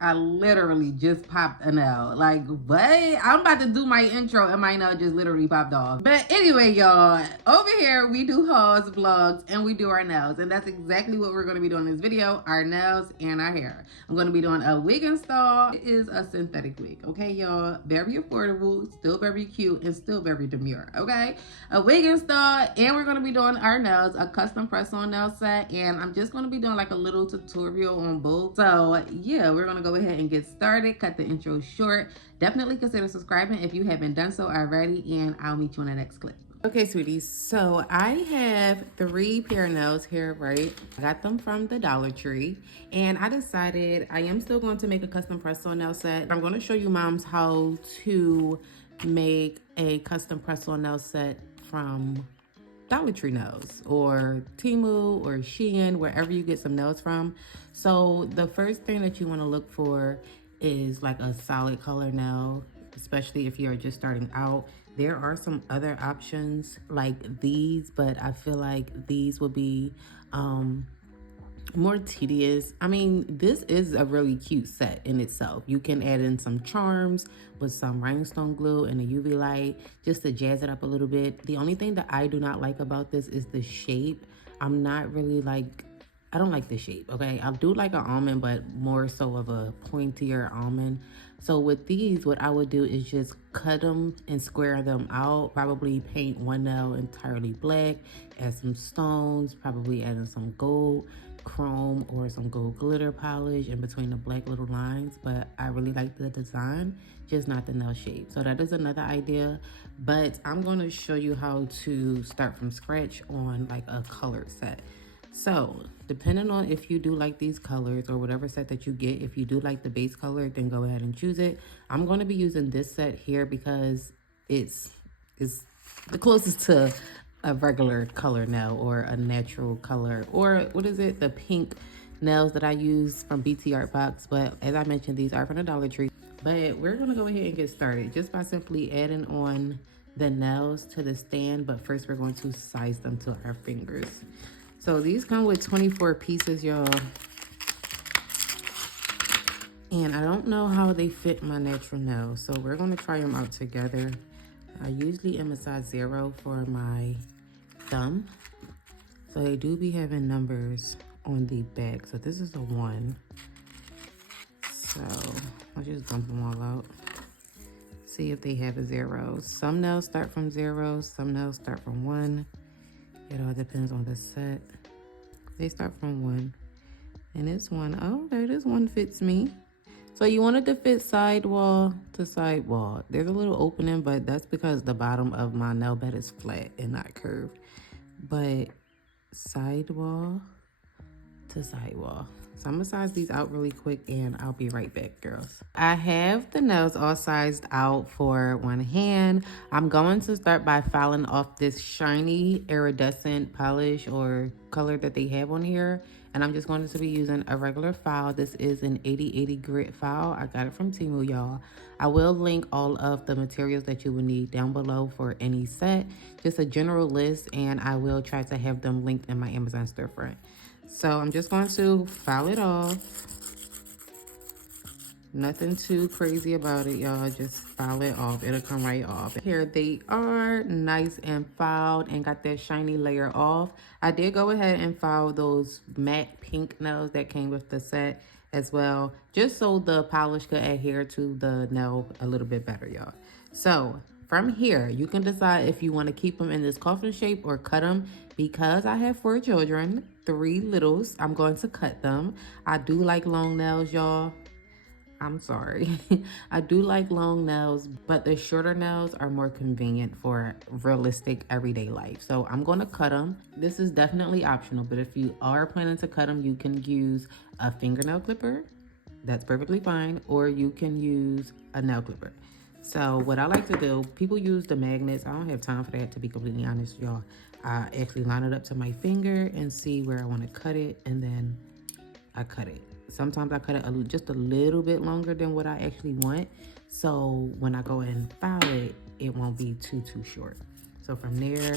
I literally just popped a nail. Like, what? I'm about to do my intro and my nail just literally popped off. But anyway, y'all, over here we do hauls, vlogs, and we do our nails. And that's exactly what we're going to be doing in this video, our nails and our hair. I'm going to be doing a wig install. It is a synthetic wig, okay, y'all? Very affordable, still very cute, and still very demure, okay? A wig install, and we're going to be doing our nails, a custom press-on nail set, and I'm just going to be doing like a little tutorial on both. So yeah, we're going to go ahead and get started. Cut the intro short. Definitely consider subscribing if you haven't done so already, and I'll meet you in the next clip. Okay, sweeties, so I have 3 pair of nails here, right? I got them from the Dollar Tree, and I decided I am still going to make a custom press-on nail set. I'm going to show you moms how to make a custom press-on nail set from Dollar Tree nails or Temu or Shein, wherever you get some nails from. So the first thing that you want to look for is like a solid color nail, especially if you're just starting out. There are some other options like these, but I feel like these would be more tedious. I mean, this is a really cute set in itself. You can add in some charms with some rhinestone glue and a UV light just to jazz it up a little bit. The only thing that I do not like about this is the shape. I'm not really like, I don't like the shape, okay? I do like an almond, but more so of a pointier almond. So with these, what I would do is just cut them and square them out. Probably paint one nail entirely black, add some stones, probably add in some gold chrome or some gold glitter polish in between the black little lines. But I really like the design, just not the nail shape. So that is another idea, but I'm going to show you how to start from scratch on like a colored set. So depending on if you do like these colors or whatever set that you get, if you do like the base color, then go ahead and choose it. I'm going to be using this set here because it's the closest to a regular color nail or a natural color, or what is it, the pink nails that I use from BT Art Box. But as I mentioned, these are from the Dollar Tree. But we're going to go ahead and get started just by simply adding on the nails to the stand. But first we're going to size them to our fingers. So these come with 24 pieces, y'all. And I don't know how they fit my natural nails, so we're going to try them out together. I usually am a size 0 for my thumb. So they do be having numbers on the back. So this is a 1. So I'll just dump them all out. See if they have a 0. Some nails start from 0, some nails start from 1. It all depends on the set. They start from 1. And this one, oh, okay, this one fits me. So you want it to fit sidewall to sidewall. There's a little opening, but that's because the bottom of my nail bed is flat and not curved. But sidewall to sidewall. So I'm gonna size these out really quick and I'll be right back, girls. I have the nails all sized out for one hand. I'm going to start by filing off this shiny iridescent polish or color that they have on here. And I'm just going to be using a regular file. This is an 8080 grit file. I got it from Temu, y'all. I will link all of the materials that you will need down below for any set. Just a general list, and I will try to have them linked in my Amazon storefront. So I'm just going to file it off. Nothing too crazy about it, y'all. Just file it off. It'll come right off. Here they are, nice and filed and got that shiny layer off. I did go ahead and file those matte pink nails that came with the set as well, just so the polish could adhere to the nail a little bit better, y'all. So from here, you can decide if you want to keep them in this coffin shape or cut them. Because I have 4 children, 3 littles, I'm going to cut them. I do like long nails, y'all. I'm sorry. I do like long nails, but the shorter nails are more convenient for realistic everyday life. So I'm going to cut them. This is definitely optional, but if you are planning to cut them, you can use a fingernail clipper. That's perfectly fine. Or you can use a nail clipper. So what I like to do, people use the magnets. I don't have time for that, to be completely honest, y'all. I actually line it up to my finger and see where I want to cut it, and then I cut it. Sometimes I cut it just a little bit longer than what I actually want. So when I go and file it, it won't be too short. So from there,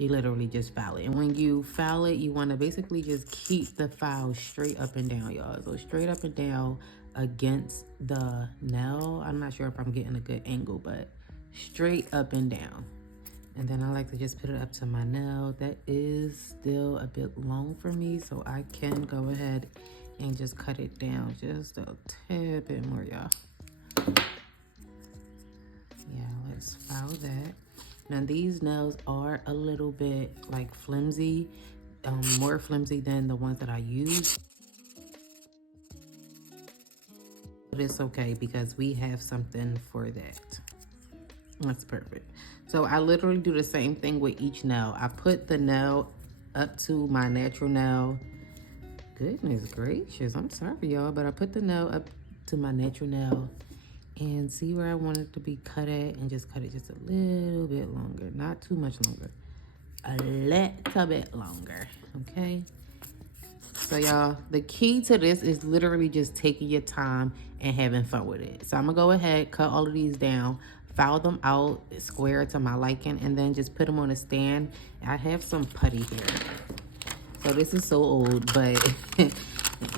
you literally just file it. And when you file it, you want to basically just keep the file straight up and down, y'all. So straight up and down against the nail. I'm not sure if I'm getting a good angle, but straight up and down. And then I like to just put it up to my nail. That is still a bit long for me, so I can go ahead and just cut it down just a tad bit more, y'all. Yeah, let's file that. Now these nails are a little bit like flimsy, more flimsy than the ones that I use. But it's okay because we have something for that. That's perfect. So I literally do the same thing with each nail. I put the nail up to my natural nail. Goodness gracious, I'm sorry y'all, but I put the nail up to my natural nail and see where I want it to be cut at, and just cut it just a little bit longer. Not too much longer. A little bit longer, okay? So y'all, the key to this is literally just taking your time and having fun with it. So I'm gonna go ahead, cut all of these down, file them out square to my liking, and then just put them on a stand. I have some putty here. So this is so old, but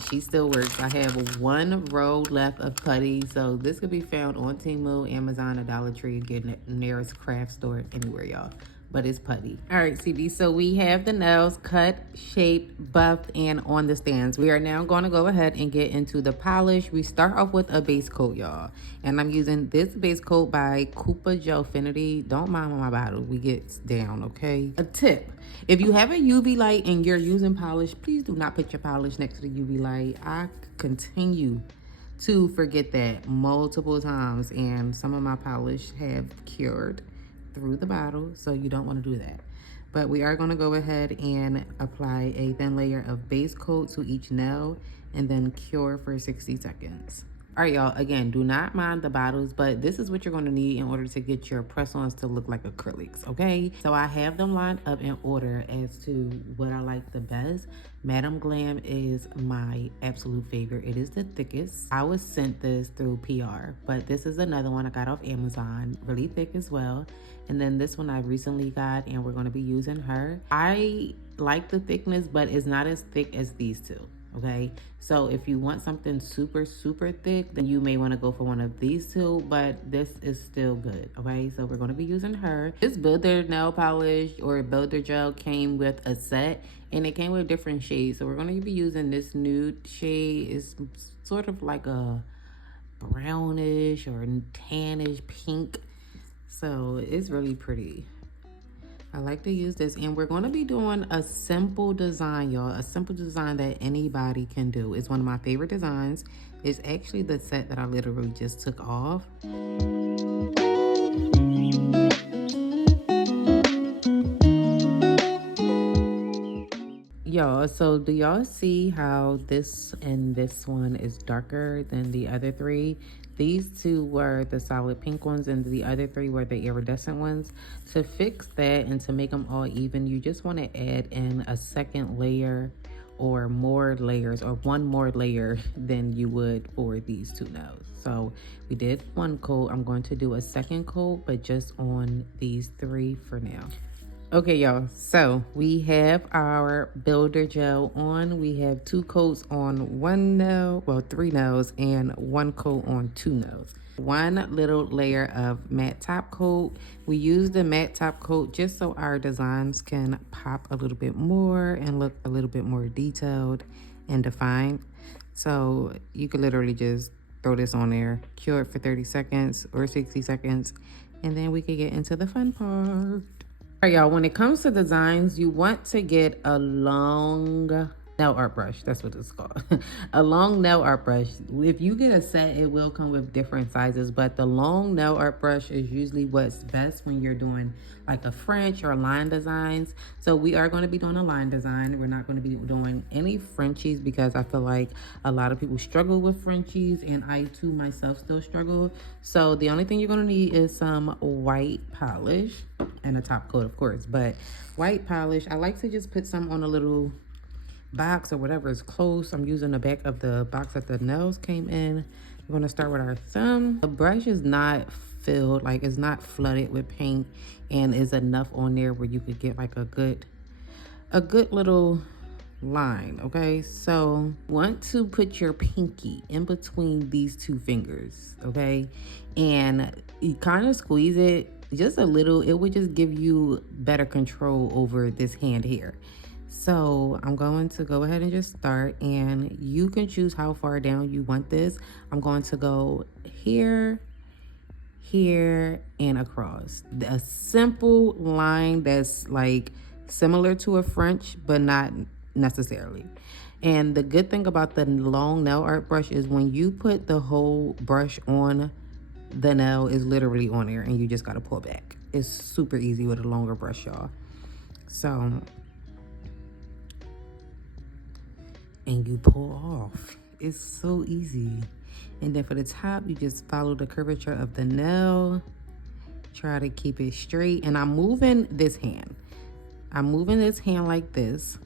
she still works. I have one row left of putty. So this could be found on Temu, Amazon, or Dollar Tree, your nearest craft store, anywhere, y'all. But it's putty. All right, CD, so we have the nails cut, shaped, buffed, and on the stands. We are now going to go ahead and get into the polish. We start off with a base coat, y'all. And I'm using this base coat by Cooper Gelfinity. Don't mind my bottle. We get down, okay? A tip. If you have a UV light and you're using polish, please do not put your polish next to the UV light. I continue to forget that multiple times, and some of my polish have cured through the bottle, so you don't want to do that. But we are going to go ahead and apply a thin layer of base coat to each nail and then cure for 60 seconds. All right, y'all, again, do not mind the bottles, but this is what you're going to need in order to get your press-ons to look like acrylics, okay? So I have them lined up in order as to what I like the best. Madam Glam is my absolute favorite. It is the thickest. I was sent this through PR, but this is another one I got off Amazon, really thick as well. And then this one I recently got, and we're going to be using her. I like the thickness, but it's not as thick as these two. Okay, so if you want something super thick, then you may want to go for one of these two, but this is still good. Okay, so we're going to be using her. This Builder nail polish or Builder gel came with a set, and it came with different shades. So we're going to be using this nude shade. It's sort of like a brownish or tannish pink, so it's really pretty. I like to use this, and we're going to be doing a simple design, y'all. A simple design that anybody can do. It's one of my favorite designs. It's actually the set that I literally just took off. Y'all, so do y'all see how this and this one is darker than the other three? These two were the solid pink ones, and the other three were the iridescent ones. To fix that and to make them all even, you just want to add in a second layer or more layers, or one more layer than you would for these two nails. So we did one coat. I'm going to do a second coat, but just on these three for now. Okay, y'all, so we have our Builder gel on. We have 2 coats on one nail, well, 3 nails, and 1 coat on 2 nails. 1 little layer of matte top coat. We use the matte top coat just so our designs can pop a little bit more and look a little bit more detailed and defined. So you could literally just throw this on there, cure it for 30 seconds or 60 seconds, and then we could get into the fun part. All right, y'all, when it comes to designs, you want to get a long nail art brush. That's what it's called. A long nail art brush. If you get a set, it will come with different sizes, but the long nail art brush is usually what's best when you're doing like a French or line designs. So we are going to be doing a line design. We're not going to be doing any Frenchies because I feel like a lot of people struggle with Frenchies, and I too myself still struggle. So the only thing you're going to need is some white polish and a top coat, of course, but white polish. I like to just put some on a little box or whatever is close. I'm using the back of the box that the nails came in. We're going to start with our thumb. The brush is not filled, like it's not flooded with paint, and is enough on there where you could get like a good little line. Okay, so want to put your pinky in between these two fingers, okay, and you kind of squeeze it just a little. It would just give you better control over this hand here. So I'm going to go ahead and just start, and you can choose how far down you want this. I'm going to go here, here, and across. A simple line that's like similar to a French, but not necessarily. And the good thing about the long nail art brush is when you put the whole brush on, the nail is literally on there and you just got to pull back. It's super easy with a longer brush, y'all. So, and you pull off. It's so easy. And then for the top, you just follow the curvature of the nail. Try to keep it straight. And I'm moving this hand. I'm moving this hand like this.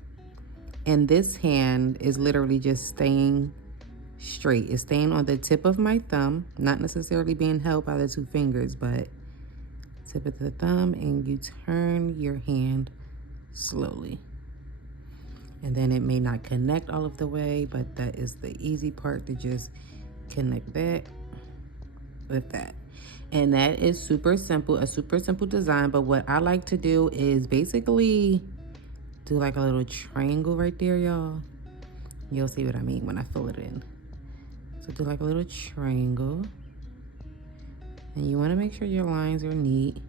And this hand is literally just staying straight. It's staying on the tip of my thumb, not necessarily being held by the two fingers, but tip of the thumb, and you turn your hand slowly. And then it may not connect all of the way, but that is the easy part, to just connect that with that. And that is super simple, a super simple design. But what I like to do is basically do like a little triangle right there, y'all. You'll see what I mean when I fill it in. So do like a little triangle. And you want to make sure your lines are neat.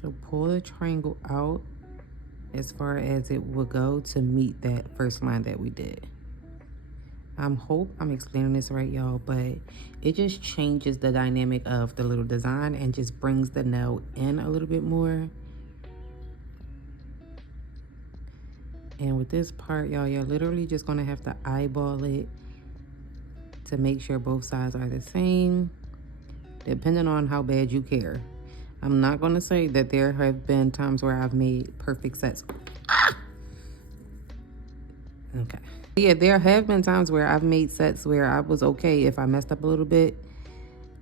So pull the triangle out as far as it will go to meet that first line that we did. I hope I'm explaining this right, y'all, but it just changes the dynamic of the little design and just brings the nail in a little bit more. And with this part, y'all, you're literally just gonna have to eyeball it to make sure both sides are the same, depending on how bad you care. I'm not gonna say that there have been times where I've made perfect sets. Okay. Yeah, there have been times where I've made sets where I was okay if I messed up a little bit,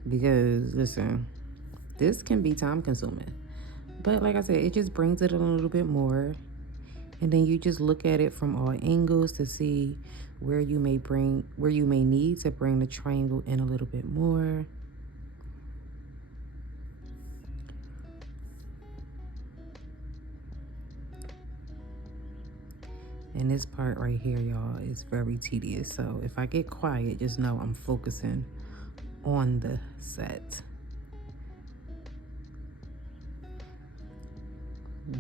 because listen, this can be time consuming. But like I said, it just brings it in a little bit more. And then you just look at it from all angles to see where you may need to bring the triangle in a little bit more. And this part right here, y'all, is very tedious. So if I get quiet, just know I'm focusing on the set.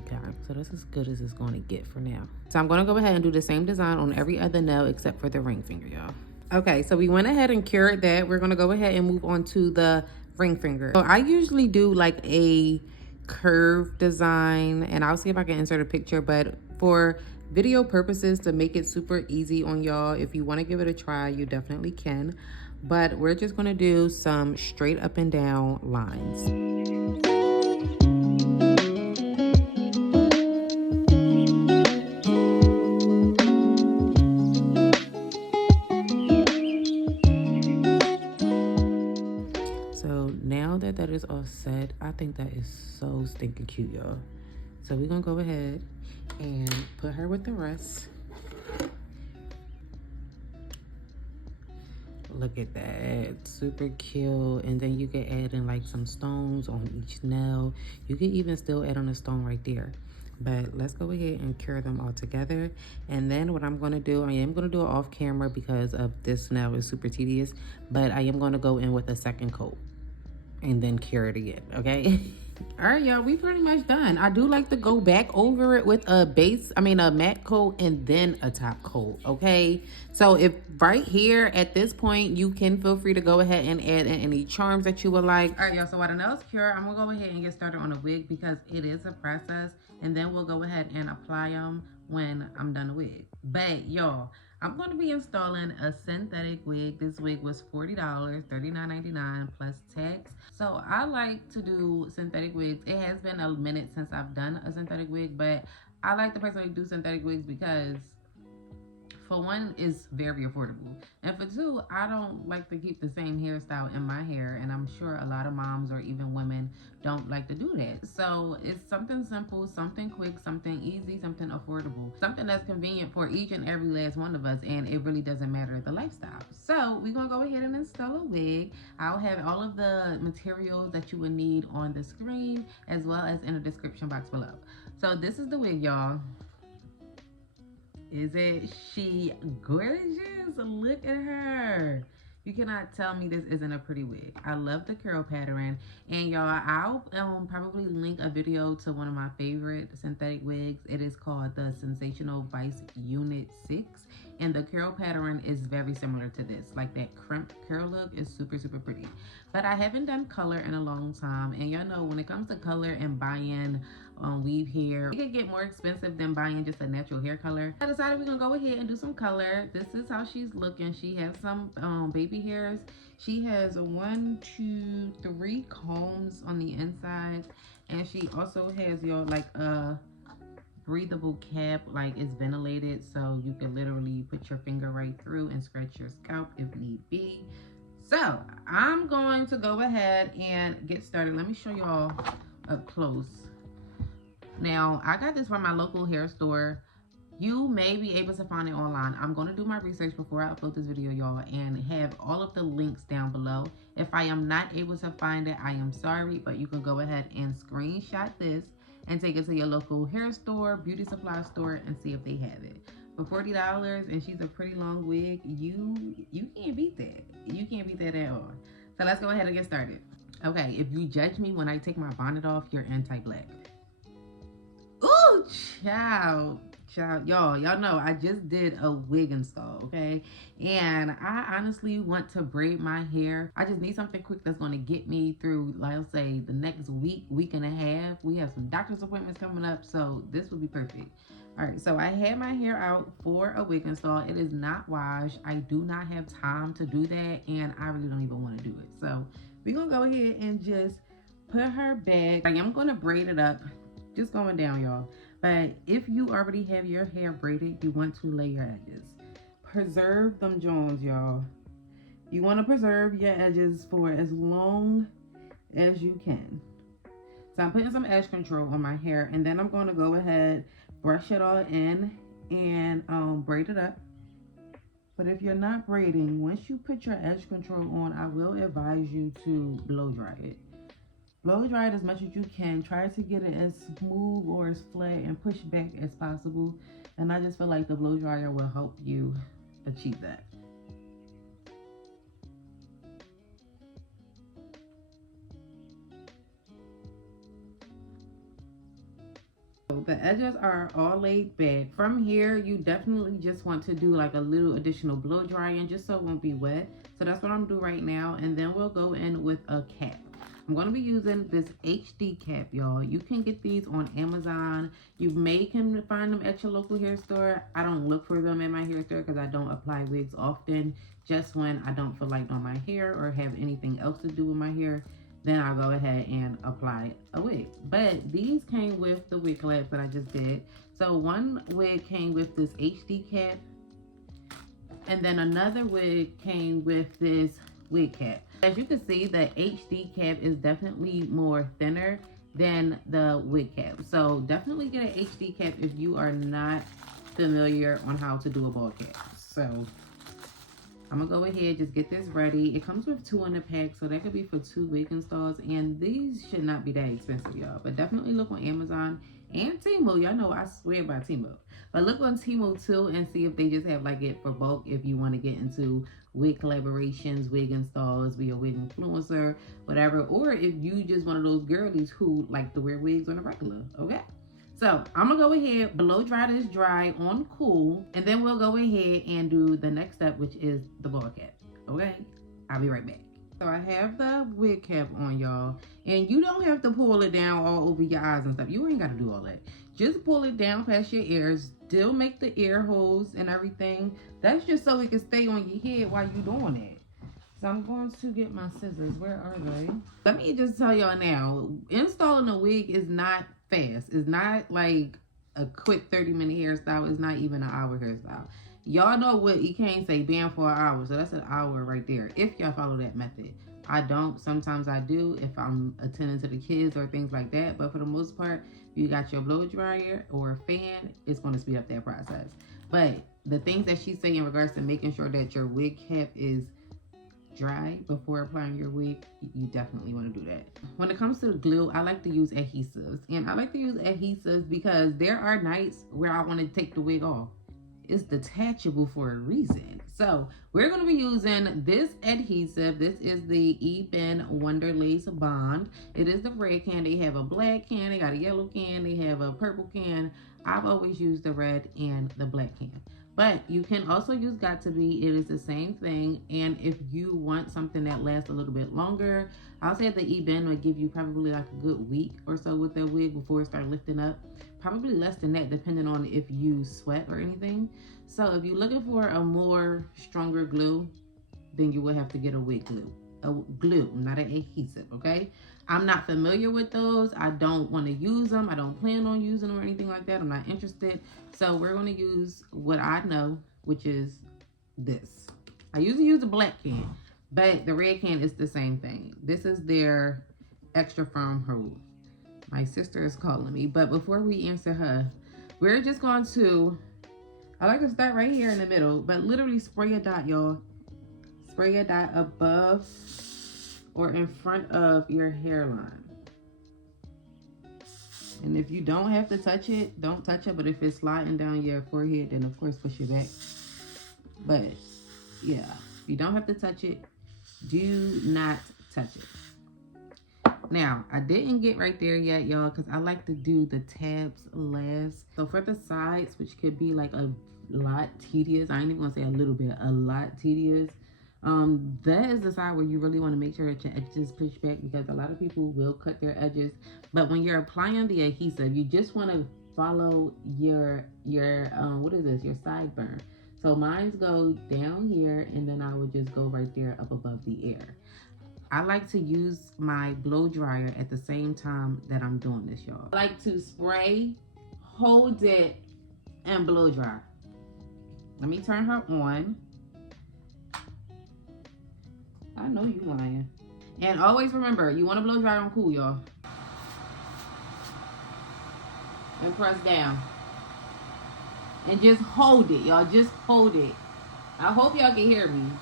Okay, so that's as good as it's going to get for now. So I'm going to go ahead and do the same design on every other nail except for the ring finger, y'all. Okay, so we went ahead and cured that. We're going to go ahead and move on to the ring finger. So I usually do like a curved design, and I'll see if I can insert a picture, but for video purposes, to make it super easy on y'all, if you want to give it a try, you definitely can. But we're just going to do some straight up and down lines. That is all set. I think that is so stinking cute, y'all. So we're gonna go ahead and put her with the rest. Look at that, super cute. And then you can add in like some stones on each nail. You can even still add on a stone right there. But let's go ahead and cure them all together. And then what I'm going to do, I am going to do it off camera because of this nail is super tedious, but I am going to go in with a second coat and then cure it again, okay? All right, y'all, we pretty much done. I do like to go back over it with a matte coat and then a top coat, okay? So if right here at this point, you can feel free to go ahead and add in any charms that you would like. All right, y'all, so while the nails cure, I'm gonna go ahead and get started on a wig because it is a process, and then we'll go ahead and apply them when I'm done the wig. But y'all, I'm going to be installing a synthetic wig. This wig was $40, $39.99 plus tax. So I like to do synthetic wigs. It has been a minute since I've done a synthetic wig, but I like to personally do synthetic wigs because for one, it's very affordable. And for two, I don't like to keep the same hairstyle in my hair. And I'm sure a lot of moms or even women don't like to do that. So it's something simple, something quick, something easy, something affordable, something that's convenient for each and every last one of us. And it really doesn't matter the lifestyle. So we're going to go ahead and install a wig. I'll have all of the materials that you would need on the screen as well as in the description box below. So this is the wig, y'all. Isn't she gorgeous? Look at her. You cannot tell me this isn't a pretty wig. I love the curl pattern. And y'all, I'll probably link a video to one of my favorite synthetic wigs. It is called the Sensational Vice Unit 6. And the curl pattern is very similar to this. Like that crimped curl look is super, super pretty. But I haven't done color in a long time. And y'all know when it comes to color and buying weave hair, it can get more expensive than buying just a natural hair color. I decided we're gonna go ahead and do some color. This is how she's looking. She has some baby hairs. She has 1, 2, 3 combs on the inside, and she also has your like a breathable cap, like it's ventilated, so you can literally put your finger right through and scratch your scalp if need be. So I'm going to go ahead and get started. Let me show y'all up close. Now, I got this from my local hair store. You may be able to find it online. I'm going to do my research before I upload this video, y'all, and have all of the links down below. If I am not able to find it, I am sorry, but you can go ahead and screenshot this and take it to your local hair store, beauty supply store, and see if they have it. For $40, and she's a pretty long wig, you can't beat that. You can't beat that at all. So let's go ahead and get started. Okay, if you judge me when I take my bonnet off, you're anti-black. Ooh, child, y'all know I just did a wig install, okay? And I honestly want to braid my hair. I just need something quick that's going to get me through, like, I'll say, the next week and a half. We have some doctor's appointments coming up, so this will be perfect. All right, so I had my hair out for a wig install. It is not washed. I do not have time to do that, and I really don't even want to do it. So we're going to go ahead and just put her back. I am going to braid it up. Just going down, y'all. But if you already have your hair braided, you want to lay your edges. Preserve them joints, y'all. You want to preserve your edges for as long as you can. So I'm putting some edge control on my hair, and then I'm going to go ahead, brush it all in, and braid it up. But if you're not braiding, once you put your edge control on, I will advise you to blow dry it. Blow dry it as much as you can. Try to get it as smooth or as flat and push back as possible. And I just feel like the blow dryer will help you achieve that. So the edges are all laid back. From here, you definitely just want to do like a little additional blow drying just so it won't be wet. So that's what I'm doing right now. And then we'll go in with a cap. I'm going to be using this HD cap, y'all. You can get these on Amazon. You can find them at your local hair store. I don't look for them at my hair store because I don't apply wigs often. Just when I don't feel like doing my hair or have anything else to do with my hair, then I'll go ahead and apply a wig. But these came with the wig collabs that I just did. So one wig came with this HD cap, and then another wig came with this wig cap. As you can see, the HD cap is definitely more thinner than the wig cap. So definitely get an HD cap if you are not familiar on how to do a ball cap. So I'm gonna go ahead, just get this ready. It comes with 2 in the pack, so that could be for 2 wig installs. And these should not be that expensive, y'all. But definitely look on Amazon and Temu. Y'all know I swear by Temu. But look on Temu too and see if they just have like it for bulk if you want to get into wig collaborations, wig installs, be a wig influencer, whatever. Or if you just one of those girlies who like to wear wigs on a regular, okay? So I'm gonna go ahead, blow dry this dry on cool, and then we'll go ahead and do the next step, which is the ball cap, okay? I'll be right back. So I have the wig cap on, y'all, and you don't have to pull it down all over your eyes and stuff. You ain't gotta do all that. Just pull it down past your ears. Still make the ear holes and everything. That's just so it can stay on your head while you're doing it. So I'm going to get my scissors. Where are they? Let me just tell y'all now, installing a wig is not fast. It's not like a quick 30-minute hairstyle. It's not even an hour hairstyle. Y'all know what you can't say, band for an hour. So that's an hour right there, if y'all follow that method. I don't. Sometimes I do if I'm attending to the kids or things like that. But for the most part, if you got your blow dryer or fan, it's going to speed up that process. But the things that she's saying in regards to making sure that your wig cap is dry before applying your wig, you definitely want to do that. When it comes to the glue, I like to use adhesives. And I like to use adhesives because there are nights where I want to take the wig off. It's detachable for a reason. So we're going to be using this adhesive. This is the Ebin Wonder Lace Bond. It is the red can. They have a black can, they got a yellow can, they have a purple can. I've always used the red and the black can. But you can also use Got2b. It is the same thing. And if you want something that lasts a little bit longer, I'll say the Ebin will give you probably like a good week or so with that wig before it starts lifting up. Probably less than that, depending on if you sweat or anything. So if you're looking for a more stronger glue, then you will have to get a wig glue. A glue, not an adhesive, okay? I'm not familiar with those. I don't want to use them. I don't plan on using them or anything like that. I'm not interested. So we're going to use what I know, which is this. I usually use a black can, but the red can is the same thing. This is their extra firm hold. My sister is calling me, but before we answer her, we're just going to, I like to start right here in the middle, but literally spray a dot, y'all. Spray a dot above or in front of your hairline. And if you don't have to touch it, don't touch it. But if it's sliding down your forehead, then of course push it back. But yeah, if you don't have to touch it, do not touch it. Now, I didn't get right there yet, y'all, because I like to do the tabs last. So for the sides, which could be like a lot tedious, I ain't even gonna say a little bit, a lot tedious. That is the side where you really want to make sure that your edges push back, because a lot of people will cut their edges. But when you're applying the adhesive, you just want to follow your what is this, your sideburn. So mine go down here, and then I would just go right there up above the ear. I like to use my blow dryer at the same time that I'm doing this, y'all. I like to spray, hold it, and blow dry. Let me turn her on. I know you lying. And always remember, you want to blow dry on cool, y'all. And press down. And just hold it, y'all. Just hold it. I hope y'all can hear me.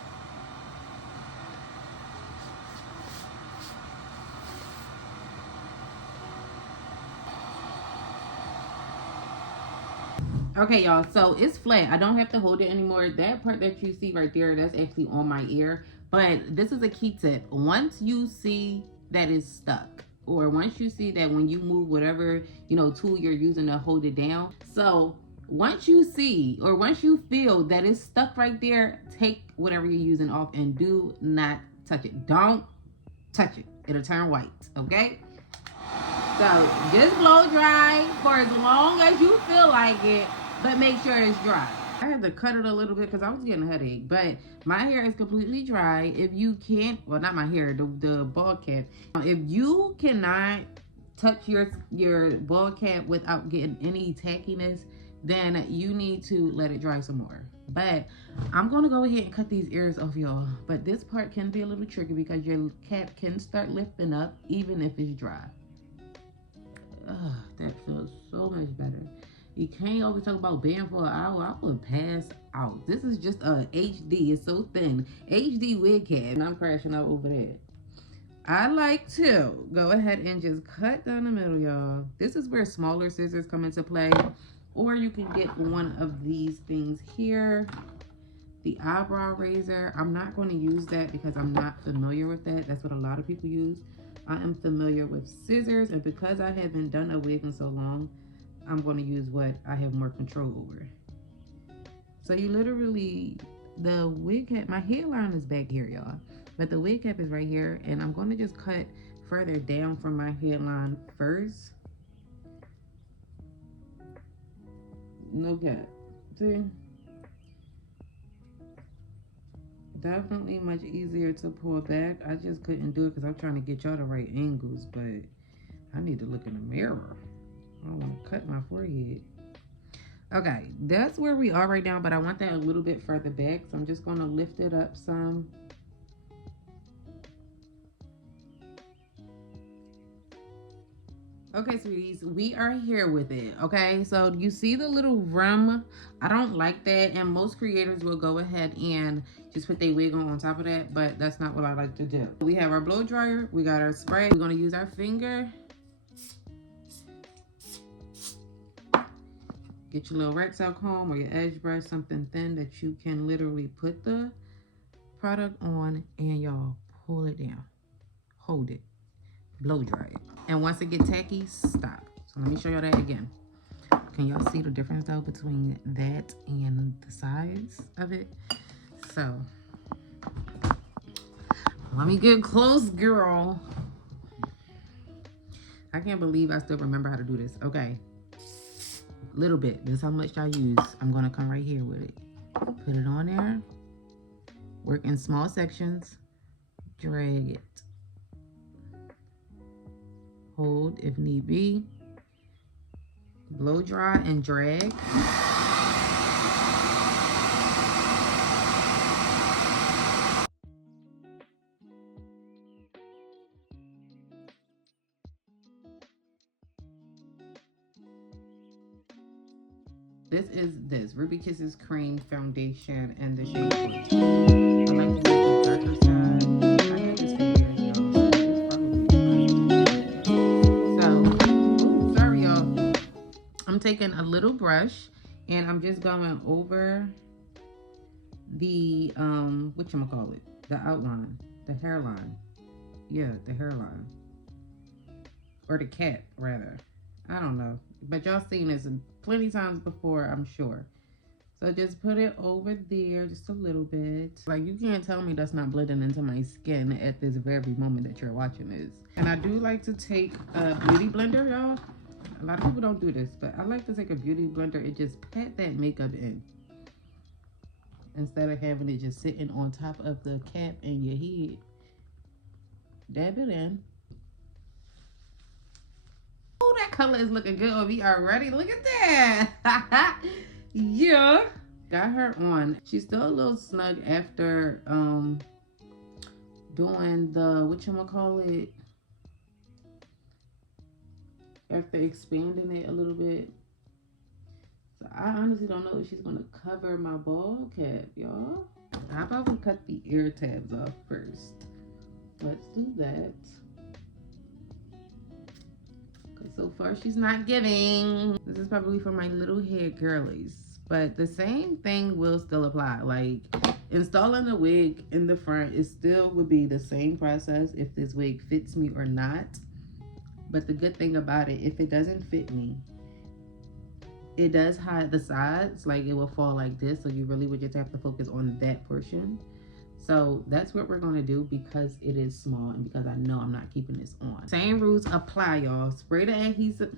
Okay, y'all, so it's flat. I don't have to hold it anymore. That part that you see right there, that's actually on my ear. But this is a key tip. Once you see that it's stuck, or once you see that when you move whatever, tool you're using to hold it down. So once you see, or once you feel that it's stuck right there, take whatever you're using off and do not touch it. Don't touch it. It'll turn white, okay? So just blow dry for as long as you feel like it, but make sure it's dry. I had to cut it a little bit because I was getting a headache, but my hair is completely dry. If you can't, well, not my hair, the bald cap. If you cannot touch your bald cap without getting any tackiness, then you need to let it dry some more. But I'm gonna go ahead and cut these ears off, y'all. But this part can be a little tricky because your cap can start lifting up even if it's dry. That feels so much better. You can't always talk about band for an hour. I would pass out. This is just a HD. It's so thin. HD wig cap. And I'm crashing out over there. I like to go ahead and just cut down the middle, y'all. This is where smaller scissors come into play. Or you can get one of these things here. The eyebrow razor. I'm not going to use that because I'm not familiar with that. That's what a lot of people use. I am familiar with scissors, and because I haven't done a wig in so long, I'm going to use what I have more control over. So you literally, the wig cap, my hairline is back here, y'all, but the wig cap is right here, and I'm going to just cut further down from my hairline first. No cap. See? Definitely much easier to pull back. I just couldn't do it because I'm trying to get y'all the right angles, but I need to look in the mirror. I don't want to cut my forehead. Okay, that's where we are right now, but I want that a little bit further back, so I'm just going to lift it up some. Okay, sweeties, we are here with it. Okay, so you see the little rim? I don't like that, and most creators will go ahead and just put their wig on top of that, but that's not what I like to do. We have our blow dryer, we got our spray. We're going to use our finger. Get your little Rexel comb or your edge brush, something thin that you can literally put the product on, and y'all pull it down. Hold it. Blow dry it. And once it gets tacky, stop. So let me show y'all that again. Can y'all see the difference though between that and the size of it? So let me get close, girl. I can't believe I still remember how to do this. Okay. Little bit. This is how much I use. I'm gonna come right here with it. Put it on there. Work in small sections. Drag it. Hold if need be. Blow dry and drag. This is Ruby Kisses Cream Foundation and the shade 14. I like to use the darker side. I had this for years, y'all, so it's probably fine. So, sorry, y'all. I'm taking a little brush and I'm just going over the, whatchamacallit, the outline, the hairline. Yeah, the hairline. Or the cap, rather. I don't know. But y'all seen this plenty times before, I'm sure. So just put it over there just a little bit. Like, you can't tell me that's not blending into my skin at this very moment that you're watching this. And I do like to take a beauty blender, y'all. A lot of people don't do this, but I like to take a beauty blender and just pat that makeup in. Instead of having it just sitting on top of the cap and your head. Dab it in. Oh, that color is looking good on me already. Look at that. Yeah. Got her on. She's still a little snug after doing the whatchamacallit, after expanding it a little bit. So I honestly don't know if she's gonna cover my ball cap, y'all. How about we cut the ear tabs off first? Let's do that. So far, she's not giving. This is probably for my little hair girlies. But the same thing will still apply. Like, installing the wig in the front, it still would be the same process if this wig fits me or not. But the good thing about it, if it doesn't fit me, it does hide the sides. Like, it will fall like this. So you really would just have to focus on that portion. So that's what we're going to do because it is small and because I know I'm not keeping this on. Same rules apply, y'all. Spray the adhesive.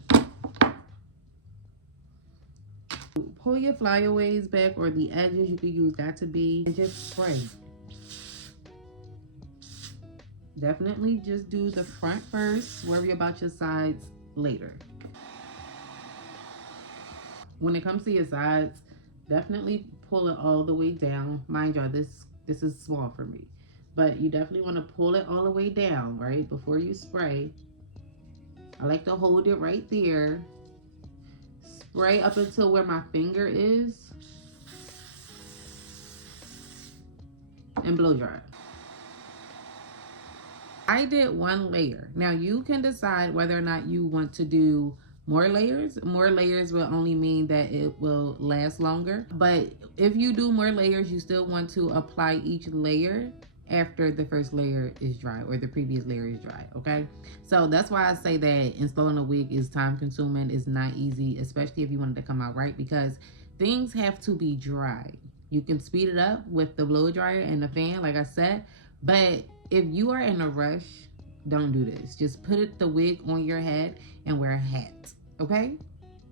Pull your flyaways back or the edges. You could use that to be. And just spray. Definitely just do the front first. Worry about your sides later. When it comes to your sides, definitely pull it all the way down. Mind y'all, this is small for me, but you definitely want to pull it all the way down, right, before you spray. I like to hold it right there, spray up until where my finger is, and blow dry. I did one layer. Now you can decide whether or not you want to do more layers. More layers will only mean that it will last longer. But if you do more layers, you still want to apply each layer after the first layer is dry or the previous layer is dry, okay? So that's why I say that installing a wig is time consuming. It's not easy, especially if you want it to come out right, because things have to be dry. You can speed it up with the blow dryer and the fan, like I said, but if you are in a rush, don't do this. Just put the wig on your head and wear a hat, okay?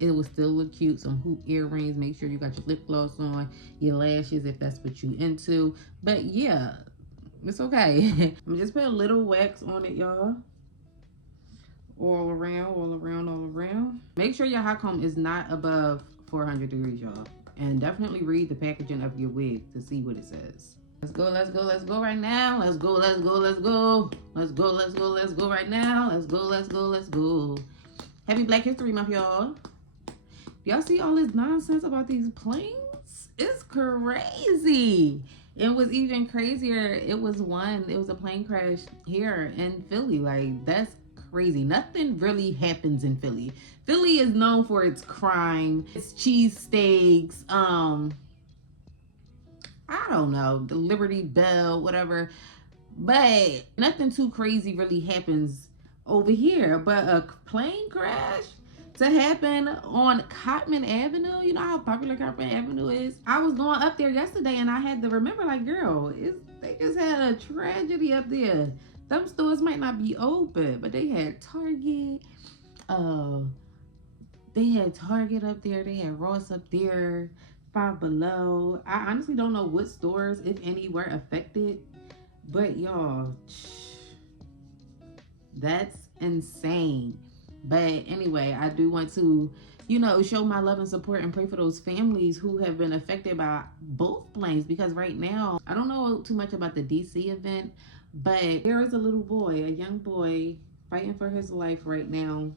It will still look cute. Some hoop earrings. Make sure you got your lip gloss on, your lashes if that's what you into. But yeah, it's okay. I'm just put a little wax on it, y'all. All around, all around, all around. Make sure your hot comb is not above 400 degrees, y'all. And definitely read the packaging of your wig to see what it says. Let's go, let's go, let's go right now. Let's go, let's go, let's go. Let's go, let's go, let's go right now. Let's go, let's go, let's go. Happy Black History Month, y'all. Y'all see all this nonsense about these planes? It's crazy. It was even crazier. It was a plane crash here in Philly. Like, that's crazy. Nothing really happens in Philly. Philly is known for its crime, its cheesesteaks, I don't know, the Liberty Bell, whatever. But nothing too crazy really happens over here. But a plane crash to happen on Cotman Avenue, you know how popular Cotman Avenue is? I was going up there yesterday and I had to remember, like, girl, they just had a tragedy up there. Some stores might not be open, but they had Target. They had Target up there. They had Ross up there, Five Below. I honestly don't know what stores, if any, were affected. But y'all, that's insane. But anyway, I do want to, you know, show my love and support and pray for those families who have been affected by both planes. Because right now, I don't know too much about the DC event, but there is a little boy, a young boy, fighting for his life right now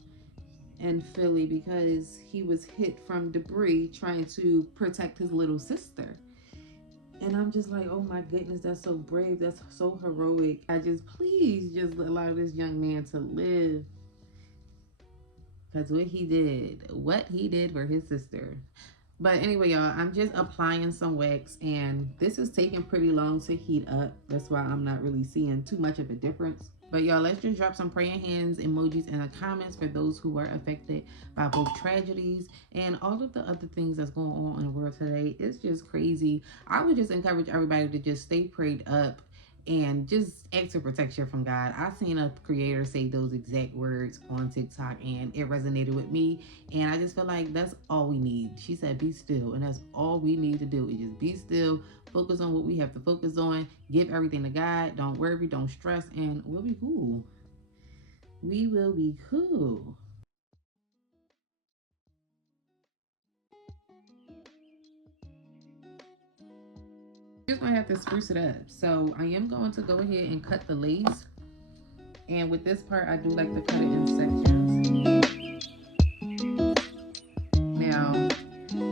in Philly because he was hit from debris trying to protect his little sister. And I'm just like, oh my goodness, that's so brave. That's so heroic. Please just allow this young man to live. Because what he did for his sister. But anyway, y'all, I'm just applying some wax. And this is taking pretty long to heat up. That's why I'm not really seeing too much of a difference. But y'all, let's just drop some praying hands emojis in the comments for those who were affected by both tragedies and all of the other things that's going on in the world today. It's just crazy. I would just encourage everybody to just stay prayed up and just ask for protection from God. I seen a creator say those exact words on TikTok and it resonated with me. And I just feel like that's all we need. She said, be still. And that's all we need to do is just be still, focus on what we have to focus on, give everything to God, don't worry, don't stress, and we'll be cool. We will be cool. Just gonna have to spruce it up. So I am going to go ahead and cut the lace. And with this part, I do like to cut it in sections. Now,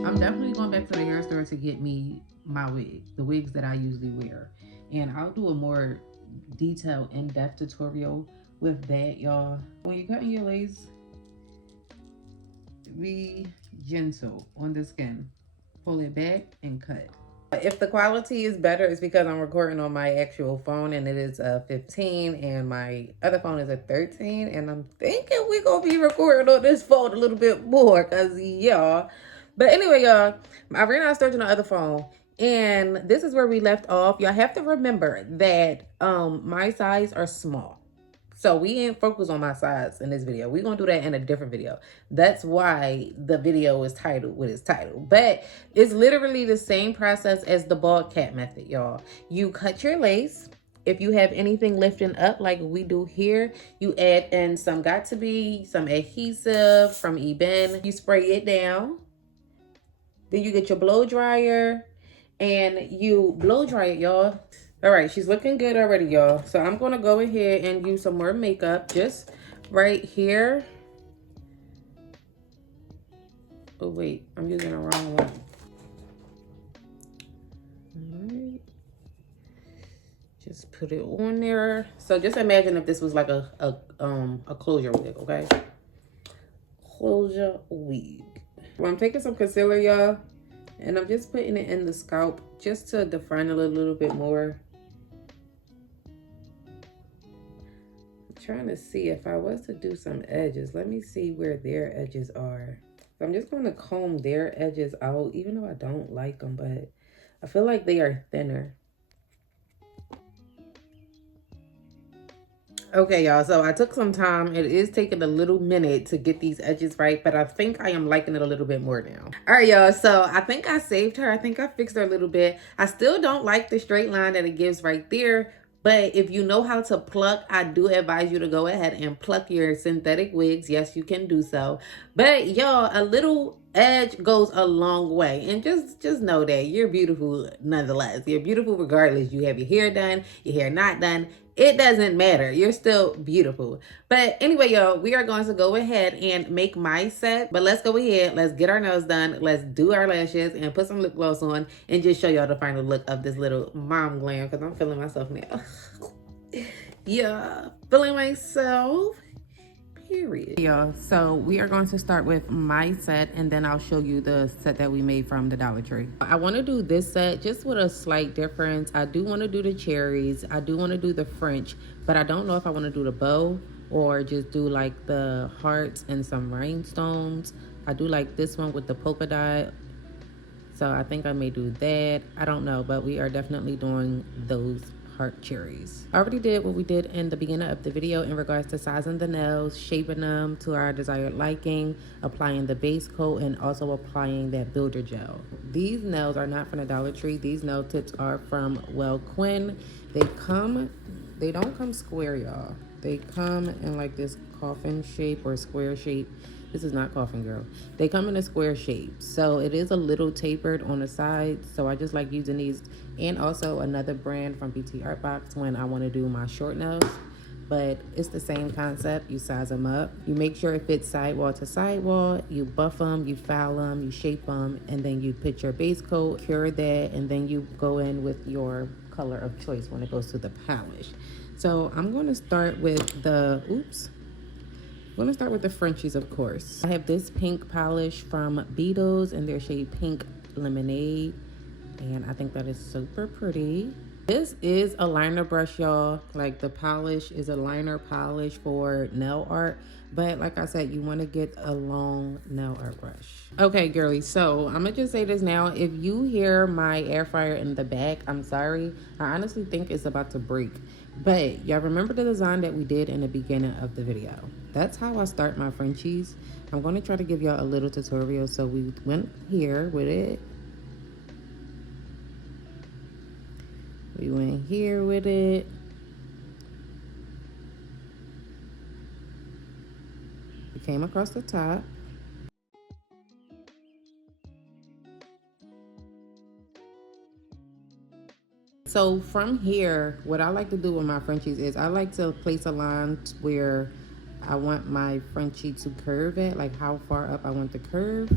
I'm definitely going back to the hair store to get me my wig, the wigs that I usually wear. And I'll do a more detailed, in-depth tutorial with that, y'all. When you're cutting your lace, be gentle on the skin. Pull it back and cut. If the quality is better, it's because I'm recording on my actual phone and it is a 15 and my other phone is a 13. And I'm thinking we're going to be recording on this phone a little bit more because y'all. But anyway, y'all, I ran out of storage on the other phone. And this is where we left off. Y'all have to remember that my size are small. So we ain't focus on my size in this video. We're going to do that in a different video. That's why the video is titled what it's titled. But it's literally the same process as the bald cap method, y'all. You cut your lace. If you have anything lifting up like we do here, you add in some adhesive from Ebin. You spray it down. Then you get your blow dryer and you blow dry it, y'all. All right, she's looking good already, y'all. So I'm going to go ahead and use some more makeup just right here. Oh, wait, I'm using the wrong one. All right. Just put it on there. So just imagine if this was like a closure wig, okay? Closure wig. Well, I'm taking some concealer, y'all, and I'm just putting it in the scalp just to define it a little bit more. Trying to see if I was to do some edges. Let me see where their edges are. So I'm just going to comb their edges out, even though I don't like them, but I feel like they are thinner. Okay, y'all, so I took some time. It is taking a little minute to get these edges right, but I think I am liking it a little bit more now. All right, y'all, so I think I saved her. I think I fixed her a little bit. I still don't like the straight line that it gives right there, But if you know how to pluck, I do advise you to go ahead and pluck your synthetic wigs. Yes, you can do so. But y'all, a little edge goes a long way. And just know that you're beautiful nonetheless. You're beautiful regardless. You have your hair done, your hair not done. It doesn't matter. You're still beautiful. But anyway, y'all, we are going to go ahead and make my set. But let's go ahead. Let's get our nails done. Let's do our lashes and put some lip gloss on and just show y'all the final look of this little mom glam because I'm feeling myself now. Yeah, feeling myself. Period. Y'all, so we are going to start with my set and then I'll show you the set that we made from the Dollar Tree. I want to do this set just with a slight difference. I do want to do the cherries. I do want to do the French, but I don't know if I want to do the bow or just do like the hearts and some rhinestones. I do like this one with the polka dot. So I think I may do that. I don't know, but we are definitely doing those heart cherries. I already did what we did in the beginning of the video in regards to sizing the nails, shaping them to our desired liking, applying the base coat, and also applying that builder gel. These nails are not from the Dollar Tree. These nail tips are from Well Quinn. They don't come square, y'all. They come in like this coffin shape or square shape. This is not coffin, girl. They come in a square shape. So it is a little tapered on the sides. So I just like using these. And also another brand from BT Art Box when I want to do my short nails. But it's the same concept. You size them up. You make sure it fits sidewall to sidewall. You buff them, you file them, you shape them. And then you put your base coat, cure that. And then you go in with your color of choice when it goes to the polish. So I'm going to start with the, I'm going to start with the Frenchies, of course. I have this pink polish from Beetles in their shade Pink Lemonade. And I think that is super pretty. This is a liner brush, y'all. Like the polish is a liner polish for nail art. But like I said, you want to get a long nail art brush. Okay, girlies, so I'm going to just say this now. If you hear my air fryer in the back, I'm sorry. I honestly think it's about to break. But y'all remember the design that we did in the beginning of the video. That's how I start my Frenchies. I'm going to try to give y'all a little tutorial. So we went here with it. We went here with it. We came across the top. So from here, what I like to do with my Frenchies is I like to place a line where I want my Frenchie to curve at, like how far up I want the curve.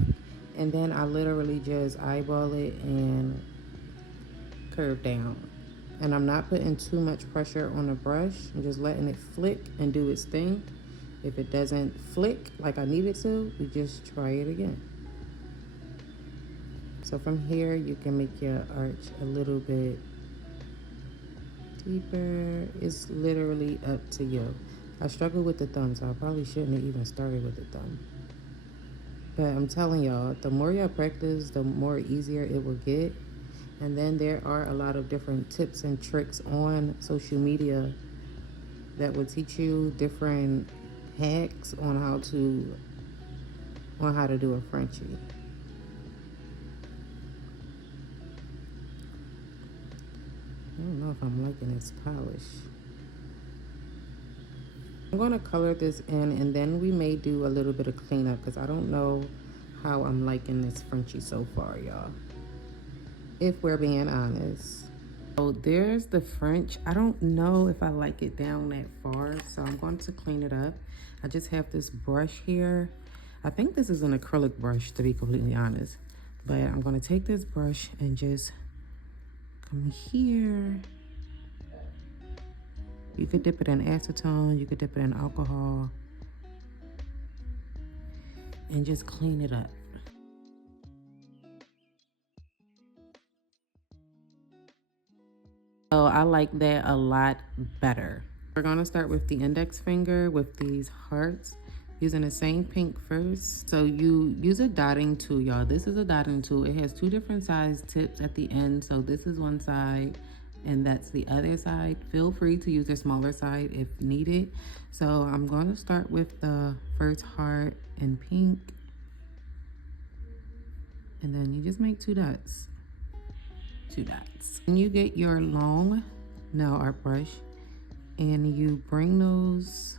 And then I literally just eyeball it and curve down. And I'm not putting too much pressure on the brush. I'm just letting it flick and do its thing. If it doesn't flick like I need it to, we just try it again. So from here, you can make your arch a little bit deeper. It's literally up to you. I struggle with the thumb, so I probably shouldn't have even started with the thumb. But I'm telling y'all, the more y'all practice, the more easier it will get. And then there are a lot of different tips and tricks on social media that will teach you different hacks on how to do a Frenchie. I don't know if I'm liking this polish. I'm going to color this in and then we may do a little bit of cleanup because I don't know how I'm liking this Frenchie so far, y'all. If we're being honest. So there's the French. I don't know if I like it down that far, so I'm going to clean it up. I just have this brush here. I think this is an acrylic brush, to be completely honest. But I'm going to take this brush and just come here. You could dip it in acetone, you could dip it in alcohol, and just clean it up. So I like that a lot better. We're gonna start with the index finger with these hearts, using the same pink first. So you use a dotting tool, y'all. This is a dotting tool. It has two different size tips at the end. So this is one side and that's the other side. Feel free to use the smaller side if needed. So I'm going to start with the first heart in pink. And then you just make two dots. And you get your long nail art brush, and you bring those,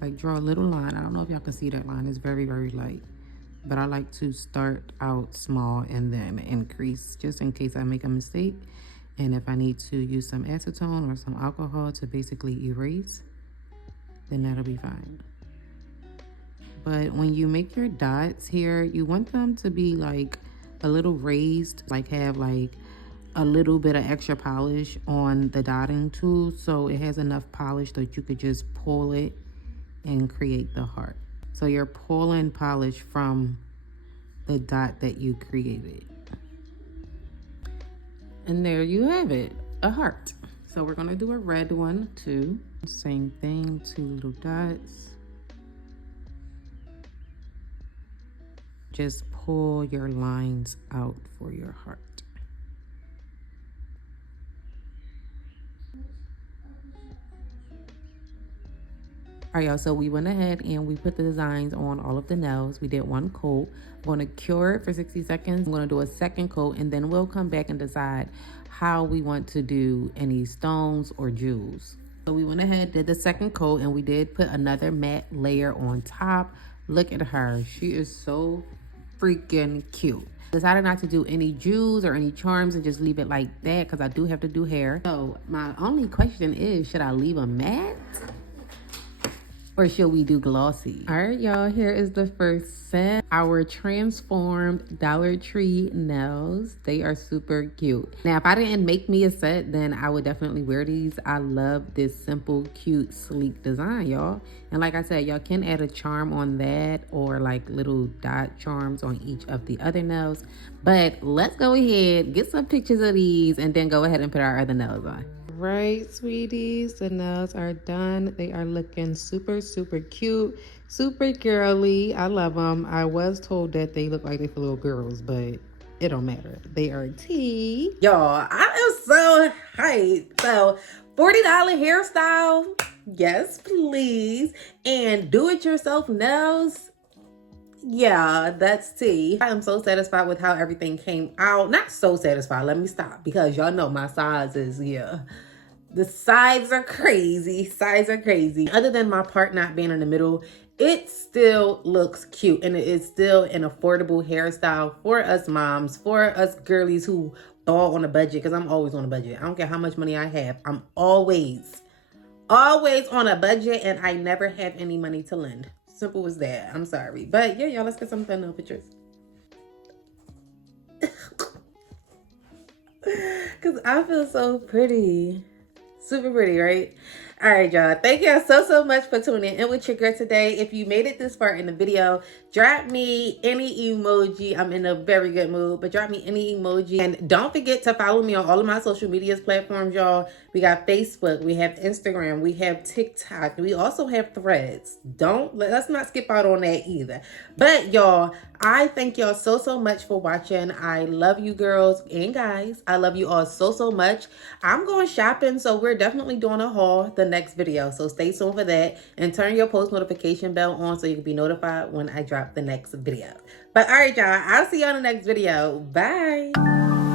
like draw a little line. I don't know if y'all can see that line. It's very, very light. But I like to start out small and then increase just in case I make a mistake. And if I need to use some acetone or some alcohol to basically erase, then that'll be fine. But when you make your dots here, you want them to be like a little raised, like have like a little bit of extra polish on the dotting tool, so it has enough polish that you could just pull it and create the heart. So you're pulling polish from the dot that you created. And there you have it, a heart. So we're gonna do a red one too. Same thing, 2 little dots. Just pull your lines out for your heart. All right, y'all, so we went ahead and we put the designs on all of the nails. We did 1 coat. I'm gonna cure it for 60 seconds. I'm gonna do a 2nd coat, and then we'll come back and decide how we want to do any stones or jewels. So we went ahead, did the 2nd coat, and we did put another matte layer on top. Look at her, she is so freaking cute. Decided not to do any jewels or any charms and just leave it like that because I do have to do hair. So my only question is, should I leave them matte? Or should we do glossy? All right, y'all, here is the first set. Our transformed Dollar Tree nails. They are super cute. Now, if I didn't make me a set, then I would definitely wear these. I love this simple, cute, sleek design, y'all. And like I said, y'all can add a charm on that or like little dot charms on each of the other nails. But let's go ahead, get some pictures of these, and then go ahead and put our other nails on. Right, sweeties, the nails are done. They are looking super, super cute, super girly. I love them. I was told that they look like they for little girls, but it don't matter. They are tea. Y'all, I am so hyped. So, $40 hairstyle, yes, please. And do-it-yourself nails, yeah, that's tea. I am so satisfied with how everything came out. Not so satisfied, let me stop, because y'all know my size is, yeah. The sides are crazy. Sides are crazy. Other than my part not being in the middle, it still looks cute. And it is still an affordable hairstyle for us moms, for us girlies who ball on a budget. Because I'm always on a budget. I don't care how much money I have. I'm always on a budget. And I never have any money to lend. Simple as that. I'm sorry. But yeah, y'all, let's get some thumbnail pictures. Because I feel so pretty. Super pretty, right? All right, y'all. Thank y'all so much for tuning in with your girl today. If you made it this far in the video, drop me any emoji. I'm in a very good mood, but drop me any emoji. And don't forget to follow me on all of my social media platforms, y'all. We got Facebook, we have Instagram, we have TikTok, we also have Threads. Let's not skip out on that either. But y'all, I thank y'all so much for watching. I love you girls and guys. I love you all so much. I'm going shopping, so we're definitely doing a haul the next video. So stay tuned for that and turn your post notification bell on so you can be notified when I drop the next video. But all right, y'all, I'll see you on the next video. Bye.